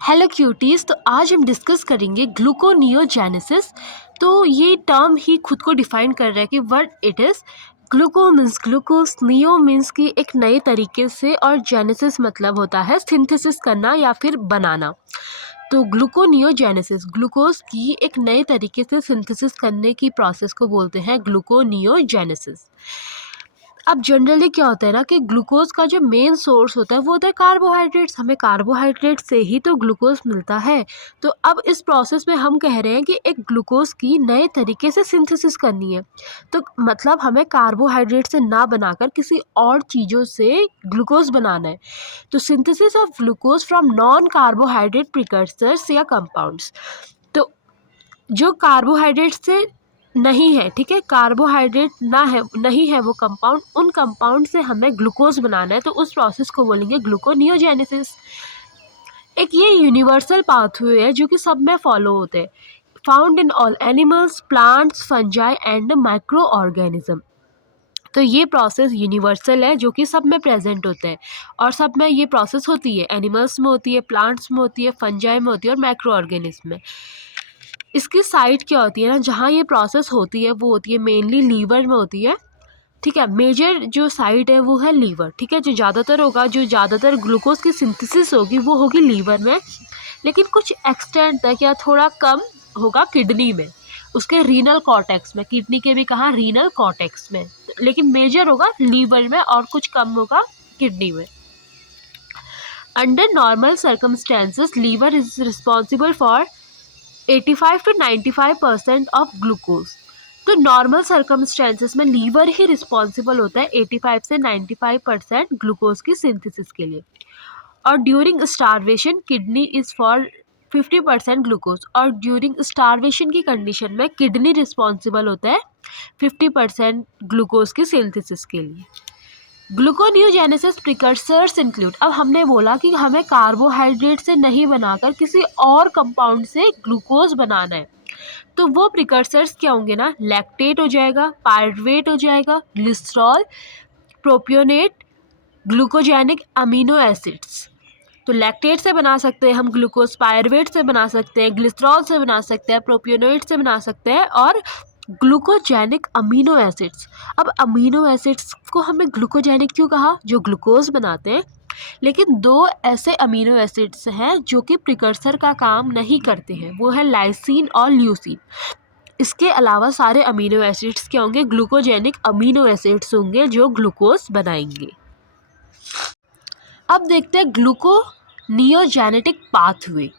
Hello cuties. तो आज हम डिस्कस करेंगे ग्लूकोनियोजेनेसिस। तो ये टर्म ही खुद को डिफाइन कर रहा है कि what it is. ग्लूको means glucose, neo means की एक नए तरीके से, और जेनेसिस मतलब होता है सिंथेसिस करना या फिर बनाना। तो ग्लूकोनियोजेनेसिस ग्लूकोज की एक नए तरीके से सिंथेसिस करने की प्रोसेस को बोलते हैं ग्लूकोनियोजेनेसिस। अब जनरली क्या होता है ना कि ग्लूकोज का जो मेन सोर्स होता है वो होता है कार्बोहाइड्रेट्स। हमें कार्बोहाइड्रेट से ही तो ग्लूकोज मिलता है। तो अब इस प्रोसेस में हम कह रहे हैं कि एक ग्लूकोज की नए तरीके से सिंथेसिस करनी है। तो मतलब हमें कार्बोहाइड्रेट से ना बनाकर किसी और चीज़ों से ग्लूकोज बनाना है। तो synthesis of glucose from non carbohydrate precursors या कंपाउंड्स। तो जो कार्बोहाइड्रेट से नहीं है, ठीक है, कार्बोहाइड्रेट ना है, नहीं है वो कंपाउंड, उन कंपाउंड से हमें ग्लूकोज बनाना है, तो उस प्रोसेस को बोलेंगे ग्लूकोनियोजेनेसिस। एक ये यूनिवर्सल पाथवे है जो कि सब में फॉलो होते हैं, found in all animals, plants, fungi and micro organism. तो ये प्रोसेस यूनिवर्सल है जो कि सब में प्रेजेंट होते हैं, और सब में ये प्रोसेस होती है। एनिमल्स में होती है, प्लांट्स में होती है, फंजाई में होती है और माइक्रो ऑर्गेनिज्म में। इसकी साइट क्या होती है ना, जहाँ ये प्रोसेस होती है वो होती है मेनली लीवर में होती है। ठीक है, मेजर जो साइट है वो है लीवर। ठीक है, जो ज़्यादातर होगा, जो ज़्यादातर ग्लूकोज की सिंथेसिस होगी वो होगी लीवर में। लेकिन कुछ एक्सटेंट तक या थोड़ा कम होगा किडनी में, उसके रीनल कॉर्टेक्स में। किडनी के भी कहाँ, रीनल कॉर्टेक्स में। लेकिन मेजर होगा लीवर में और कुछ कम होगा किडनी में। Under normal circumstances liver is responsible for 85 to 95% of glucose. तो नॉर्मल सर्कमस्टेंसेस में लीवर ही रिस्पॉन्सिबल होता है 85 से 95% ग्लूकोज की सिंथेसिस के लिए। और during starvation kidney is for 50% glucose. और ड्यूरिंग स्टारवेशन की कंडीशन में किडनी रिस्पॉन्सिबल होता है 50% ग्लूकोज की सिंथेसिस के लिए। Gluconeogenesis precursors include. अब हमने बोला कि हमें कार्बोहाइड्रेट से नहीं बनाकर किसी और कंपाउंड से ग्लूकोज बनाना है। तो वो प्रिकर्सर्स क्या होंगे ना, लैक्टेट हो जाएगा, पायरुवेट हो जाएगा, glycerol, propionate, glucogenic amino acids. तो लैक्टेट से बना सकते हैं हम ग्लूकोज, पायरुवेट से बना सकते हैं, ग्लिसरॉल से बना सकते हैं, प्रोपियोनेट से बना सकते हैं, और ग्लूकोजेनिक अमीनो एसिड्स। अब अमीनो एसिड्स को हमें ग्लूकोजेनिक क्यों कहा, जो ग्लूकोज बनाते हैं। लेकिन दो ऐसे अमीनो एसिड्स हैं जो कि प्रिकर्सर का काम नहीं करते हैं, वो है लाइसिन और ल्यूसीन। इसके अलावा सारे अमीनो एसिड्स क्या होंगे, ग्लूकोजेनिक अमीनो एसिड्स होंगे जो ग्लूकोज बनाएंगे। अब देखते हैं ग्लूकोनियोजेनेटिक पाथवे।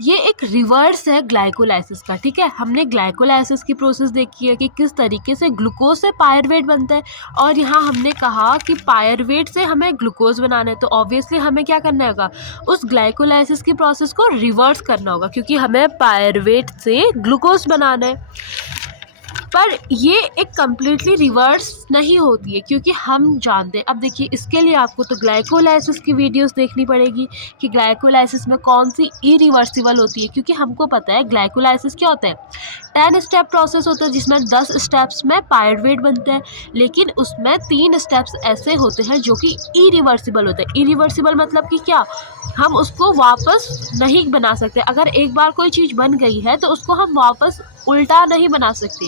ये एक रिवर्स है ग्लाइकोलाइसिस का। ठीक है, हमने ग्लाइकोलाइसिस की प्रोसेस देखी है कि किस तरीके से ग्लूकोज से पायरुवेट बनता है, और यहाँ हमने कहा कि पायरुवेट से हमें ग्लूकोज बनाना है। तो ऑब्वियसली हमें क्या करना होगा, उस ग्लाइकोलाइसिस की प्रोसेस को रिवर्स करना होगा, क्योंकि हमें पायरुवेट से ग्लूकोज बनाना है। पर ये एक कम्प्लीटली रिवर्स नहीं होती है, क्योंकि हम जानते हैं। अब देखिए, इसके लिए आपको तो ग्लाइकोलाइसिस की वीडियोस देखनी पड़ेगी कि ग्लाइकोलाइसिस में कौन सी इरिवर्सिबल होती है, क्योंकि हमको पता है ग्लाइकोलाइसिस क्या होता है, 10 स्टेप प्रोसेस होता है जिसमें 10 स्टेप्स में पायरुवेट बनता है। लेकिन उसमें 3 स्टेप्स ऐसे होते हैं जो कि इरिवर्सिबल होते हैं। इरिवर्सिबल मतलब कि क्या, हम उसको वापस नहीं बना सकते। अगर एक बार कोई चीज़ बन गई है तो उसको हम वापस उल्टा नहीं बना सकते,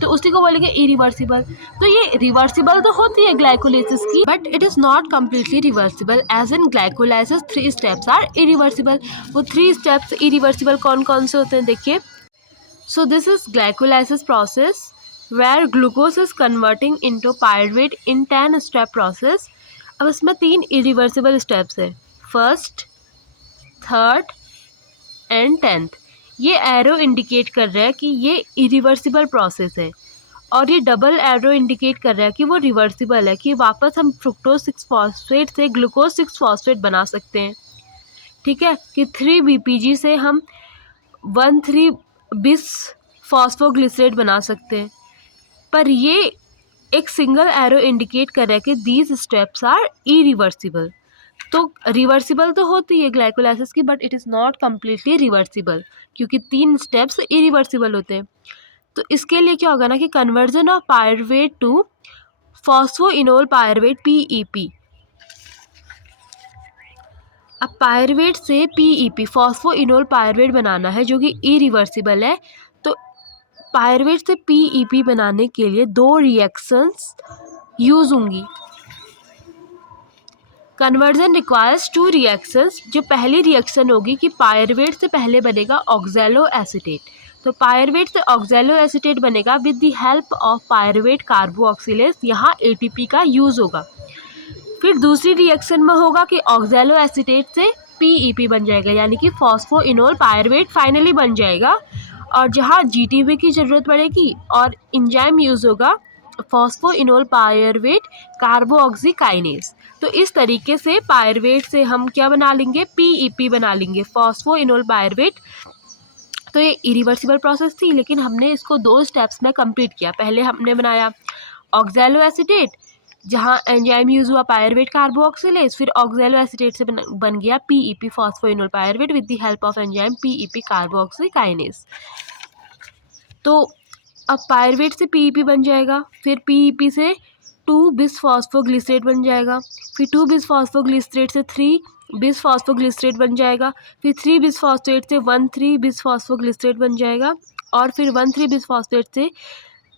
तो उसी को बोलेंगे इरिवर्सिबल। तो ये रिवर्सिबल तो होती है ग्लाइकोलाइसिस की, but it is not completely reversible. As in glycolysis 3 steps are irreversible. वो 3 स्टेप्स इरिवर्सिबल कौन कौन से होते हैं, देखिए। So this is glycolysis process where glucose is converting into pyruvate in 10 step process. अब इसमें 3 इरिवर्सिबल स्टेप्स है, फर्स्ट, थर्ड एंड 10th। ये एरो इंडिकेट कर रहा है कि ये इरिवर्सिबल प्रोसेस है, और ये डबल एरो इंडिकेट कर रहा है कि वो रिवर्सिबल है, कि वापस हम फ्रुक्टोज 6 फॉस्फेट से ग्लूकोज 6 फॉस्फेट बना सकते हैं। ठीक है, कि 3 BPG से हम 1,3 बिस फॉस्फोग्लिसरेट बना सकते हैं। पर ये एक सिंगल एरो इंडिकेट कर रहा है कि दीज स्टेप्स आर इरिवर्सिबल। तो रिवर्सिबल तो होती है ग्लाइकोलाइसिस की, but it is not completely reversible, क्योंकि 3 स्टेप्स इरिवर्सिबल होते हैं। तो इसके लिए क्या होगा ना कि conversion of pyruvate to phosphoenol pyruvate, PEP। अब पायरुवेट से पीईपी फॉस्फोइनोल पायरुवेट बनाना है जो कि इरिवर्सिबल है। तो पायरुवेट से पीईपी बनाने के लिए 2 रिएक्शंस यूज होंगी। Conversion requires 2 reactions. जो पहली रिएक्शन होगी कि पायरुवेट से पहले बनेगा ऑक्सैलो एसीटेट। तो पायरुवेट से ऑक्सैलो एसीटेट बनेगा with the help of pyruvate carboxylase. यहाँ एटीपी का यूज होगा। फिर दूसरी रिएक्शन में होगा कि ऑक्सैलो एसीटेट से पीईपी बन जाएगा, यानी कि फॉस्फोइनोल पायरुवेट फाइनली बन जाएगा, और जहाँ जीटीपी की ज़रूरत पड़ेगी और एंजाइम यूज़ होगा फॉस्फोइनोल पायरुवेट कार्बोक्सीकाइनेज। तो इस तरीके से पायरुवेट से हम क्या बना लेंगे, पीईपी बना लेंगे, फॉस्फोइनोल पायरुवेट। तो ये इरिवर्सिबल प्रोसेस थी, लेकिन हमने इसको 2 स्टेप्स में कंप्लीट किया। पहले हमने बनाया ऑक्सैलो एसीटेट, जहाँ एंजाइम यूज हुआ पायरुवेट कार्बोक्सिलेज, फिर ऑक्सैलो एसीटेट से बन गया PEP phosphoenol pyruvate with the help of enzyme PEP carboxykinase. तो अब पायरुवेट से पीईपी बन जाएगा, फिर पीईपी से 2 बिसफॉस्फोग्लिसरेट बन जाएगा, फिर 2 बिसफॉस्फोग्लिसरेट से 3 बिसफॉस्फोग्लिसरेट बन जाएगा, फिर 3 बिसफॉस्फेट से 1,3 बिसफॉस्फोग्लिसरेट बन जाएगा, और फिर 1,3 बिसफॉस्फेट से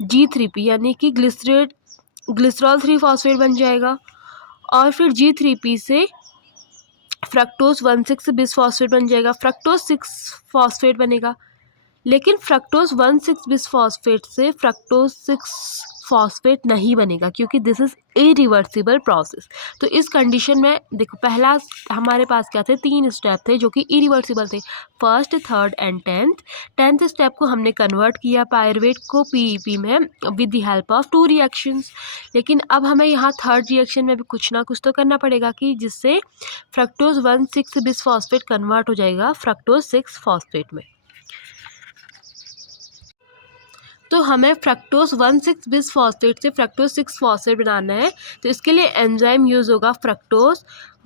G3P यानी कि ग्लिसरॉल 3 फॉस्फेट बन जाएगा, और फिर G3P से फ्रक्टोज 1,6 बिसफॉस्फेट बन जाएगा, फ्रक्टोज 6 फॉस्फेट बनेगा। लेकिन फ्रक्टोज 1,6 बिसफॉस्फेट से फ्रक्टोज 6 फॉस्फेट नहीं बनेगा, क्योंकि दिस इज इरिवर्सिबल प्रोसेस। तो इस कंडीशन में देखो, पहला हमारे पास क्या थे, 3 स्टेप थे जो कि इरिवर्सिबल थे, first, third and 10th step को हमने कन्वर्ट किया पायरुवेट को पीईपी में with the help of 2 reactions. लेकिन अब हमें यहाँ थर्ड रिएक्शन में भी कुछ ना कुछ तो करना पड़ेगा, कि जिससे फ्रक्टोज 1,6 बिसफॉस्फेट कन्वर्ट हो जाएगा फ्रक्टोज 6 फॉस्फेट में। तो हमें फ्रक्टोज 1,6 बिसफॉस्फेट से फ्रक्टोज 6 फॉस्फेट बनाना है। तो इसके लिए एंजाइम यूज होगा फ्रक्टोज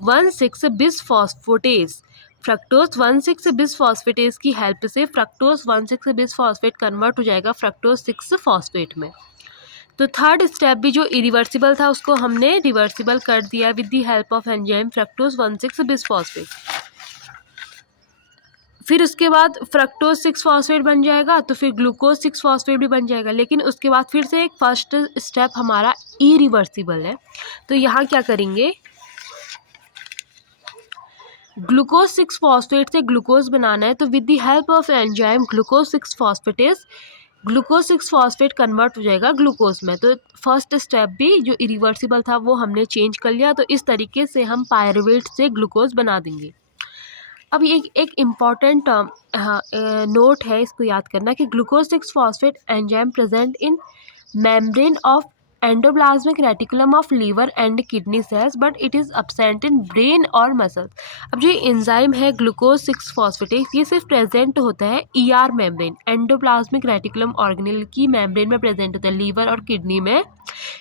1,6 बिसफॉस्फेटेज। फ्रक्टोज 1,6 बिसफॉस्फेटेज की हेल्प से फ्रक्टोज 1,6 बिसफॉस्फेट कन्वर्ट हो जाएगा फ्रक्टोज 6 फॉस्फेट में। तो थर्ड स्टेप भी जो इरिवर्सिबल था उसको हमने रिवर्सिबल कर दिया with the help of enzyme fructose 1,6 bisphosphate. फिर उसके बाद फ्रक्टोज 6 फॉस्फेट बन जाएगा, तो फिर ग्लूकोज 6 फॉस्फेट भी बन जाएगा। लेकिन उसके बाद फिर से एक फर्स्ट स्टेप हमारा इरिवर्सिबल है। तो यहाँ क्या करेंगे, ग्लूकोज 6 फॉस्फेट से ग्लूकोज बनाना है, तो with the help of enzyme glucose 6 phosphatase glucose 6 phosphate convert हो जाएगा ग्लूकोज में। तो फर्स्ट स्टेप भी जो इरिवर्सिबल था वो हमने चेंज कर लिया। तो इस तरीके से हम पायरुवेट से ग्लूकोज बना देंगे। अब ये एक इम्पॉर्टेंट नोट है, इसको याद करना, कि glucose 6 phosphate enzyme present in membrane of endoplasmic reticulum of liver and kidney cells, but it is absent in brain और मसल्स। अब जो एंजाइम है ग्लूकोज 6 फॉस्फेटेज, ये सिर्फ प्रेजेंट होता है ER membrane, endoplasmic reticulum organelle की मेम्ब्रेन में प्रेजेंट होता है, लीवर और किडनी में।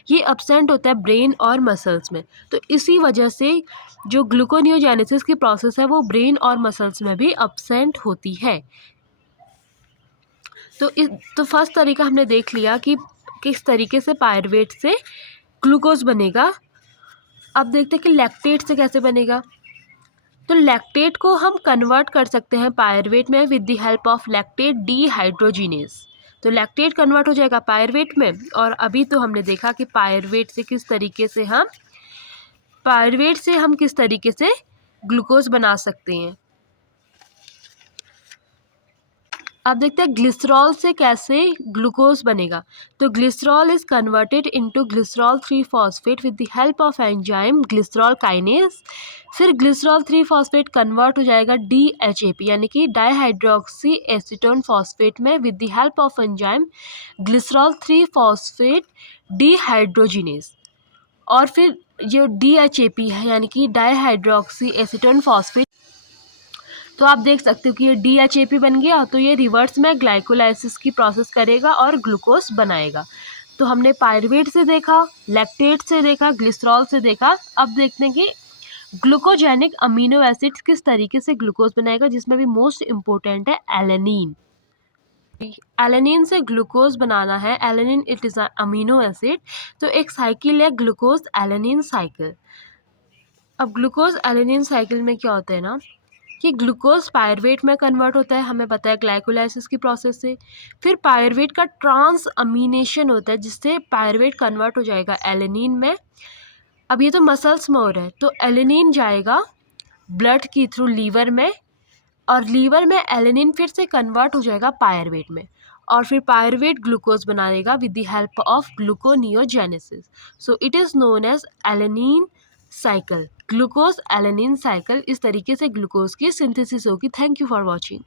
ये अब्सेंट होता है ब्रेन और मसल्स में। तो इसी वजह से जो ग्लूकोनियोजेनेसिस की प्रोसेस है वो ब्रेन और मसल्स में भी अब्सेंट होती है। तो फर्स्ट तरीका हमने देख लिया कि किस तरीके से पायरुवेट से ग्लूकोज बनेगा। अब देखते हैं कि लैक्टेट से कैसे बनेगा। तो लैक्टेट को हम कन्वर्ट कर सकते हैं पायरुवेट में with the help of lactate dehydrogenase. तो लैक्टेट कन्वर्ट हो जाएगा पायरुवेट में। और अभी तो हमने देखा कि पायरुवेट से किस तरीके से ग्लूकोज बना सकते हैं। अब देखते हैं ग्लिसरॉल से कैसे ग्लूकोज बनेगा। तो glycerol is converted into glycerol 3 phosphate with the help of enzyme glycerol kinase. फिर ग्लिसरॉल 3 फॉस्फेट कन्वर्ट हो जाएगा DHAP यानी कि डाईहाइड्रोक्सी एसीटोन फॉस्फेट में with the help of enzyme glycerol 3 phosphate dehydrogenase. और फिर जो DHAP है यानी कि डाईहाइड्रोक्सी एसीटोन फॉस्फेट, तो आप देख सकते हो कि ये DHAP बन गया। तो ये रिवर्स में ग्लाइकोलाइसिस की प्रोसेस करेगा और ग्लूकोज बनाएगा। तो हमने पायरुवेट से देखा, लैक्टेट से देखा, ग्लिसरॉल से देखा। अब देखते हैं कि ग्लूकोजेनिक अमीनो एसिड्स किस तरीके से ग्लूकोज बनाएगा, जिसमें भी मोस्ट इम्पोर्टेंट है एलेनिन। एलेनिन से ग्लूकोज बनाना है। Alanine it is amino acid. तो एक साइकिल है ग्लूकोज एलेनिन साइकिल। अब ग्लूकोज एलेनिन साइकिल में क्या होता है ना कि ग्लूकोज पायरवेट में कन्वर्ट होता है, हमें पता है ग्लाइकोलाइसिस की प्रोसेस से। फिर पायरवेट का ट्रांस अमीनेशन होता है जिससे पायरवेट कन्वर्ट हो जाएगा एलेनिन में। अब ये तो मसल्स में हो रहा है, तो एलेनिन जाएगा ब्लड की थ्रू लीवर में, और लीवर में एलेनिन फिर से कन्वर्ट हो जाएगा पायरवेट में, और फिर पायरवेट ग्लूकोज बना देगा with the help of gluconeogenesis. So it is known as alanine cycle, glucose alanine cycle. इस तरीके से ग्लूकोज की सिंथेसिस होगी। Thank you for watching.